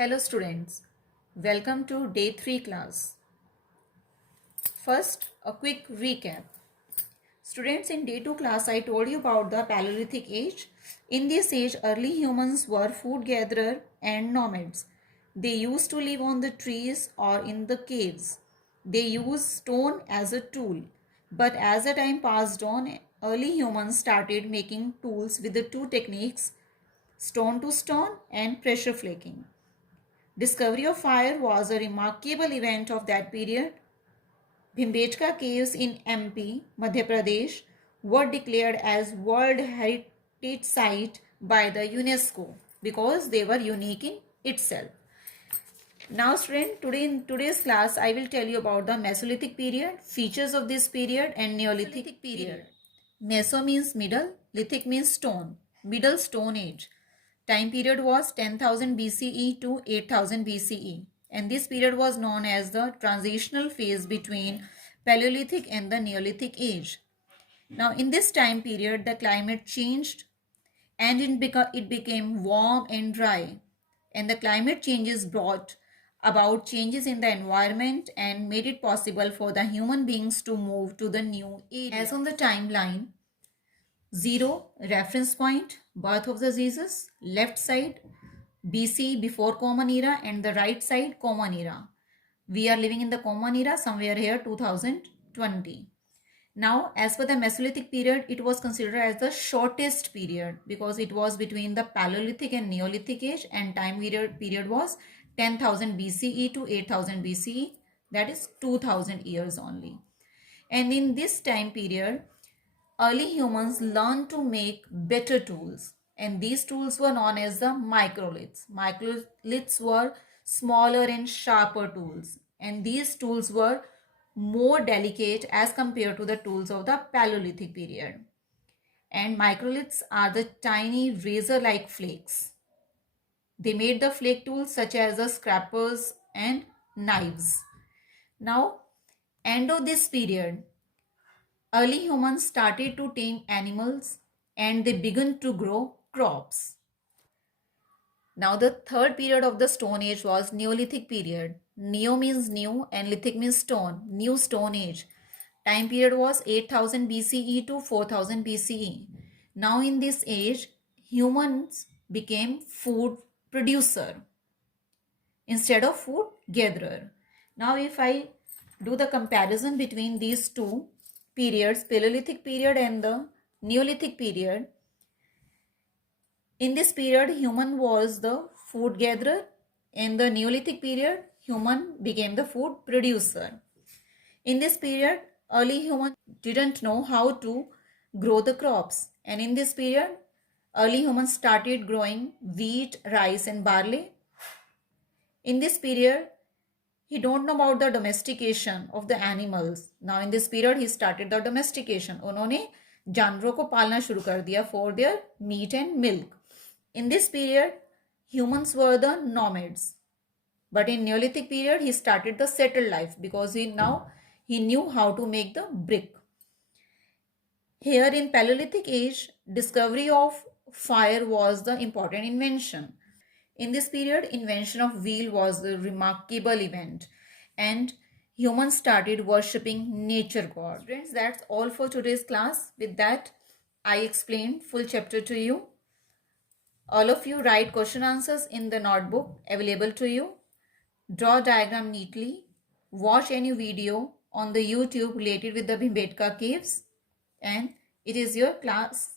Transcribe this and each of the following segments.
Hello students, welcome to day 3 class. First, a quick recap. Students, in day 2 class I told you about the Paleolithic age. In this age, early humans were food gatherer and nomads. They used to live on the trees or in the caves. They used stone as a tool. But as the time passed on, early humans started making tools with the two techniques, stone to stone and pressure flaking. Discovery of fire was a remarkable event of that period. Bhimbetka caves in MP, Madhya Pradesh, were declared as World Heritage Site by the UNESCO because they were unique in itself. Now student, today in today's class, I will tell you about the Mesolithic period, features of this period and Neolithic period. Meso means middle, lithic means stone, middle stone age. Time period was 10,000 BCE to 8,000 BCE, and this period was known as the transitional phase between Paleolithic and the Neolithic age. Now in this time period, the climate changed and it became warm and dry, and the climate changes brought about changes in the environment and made it possible for the human beings to move to the new area. As on the timeline, 0 reference point, birth of the Jesus, left side BC before Common Era and the right side Common Era. We are living in the Common Era somewhere here 2020. Now, as per the Mesolithic period, it was considered as the shortest period because it was between the Paleolithic and Neolithic age, and time period was 10,000 BCE to 8,000 BCE, that is 2,000 years only. And in this time period, early humans learned to make better tools, and these tools were known as the microliths. Microliths were smaller and sharper tools, and these tools were more delicate as compared to the tools of the Paleolithic period. And microliths are the tiny razor-like flakes. They made the flake tools such as the scrapers and knives. Now, end of this period, early humans started to tame animals and they began to grow crops. Now the third period of the Stone Age was Neolithic period. Neo means new and lithic means stone, new Stone Age. Time period was 8000 BCE to 4000 BCE. Now in this age, humans became food producer instead of food gatherer. Now if I do the comparison between these two periods, Paleolithic period and the Neolithic period, in this period, human was the food gatherer. In the Neolithic period, human became the food producer. In this period, early human didn't know how to grow the crops. And in this period, early humans started growing wheat, rice and barley. In this period, he don't know about the domestication of the animals. Now in this period, he started the domestication. उन्होंने जानवरों को पालना शुरू कर दिया for their meat and milk. In this period, humans were the nomads. But in Neolithic period, he started the settled life because he knew how to make the brick. Here in Paleolithic age, discovery of fire was the important invention. In this period, invention of wheel was the remarkable event, and humans started worshipping nature god. Friends, that's all for today's class. With that, I explained full chapter to you. All of you write question answers in the notebook available to you. Draw diagram neatly. Watch any video on the YouTube related with the Bhimbetka caves. And it is your class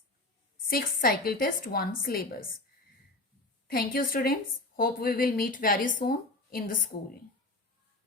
6 cycle test 1 syllabus. Thank you students. Hope we will meet very soon in the school.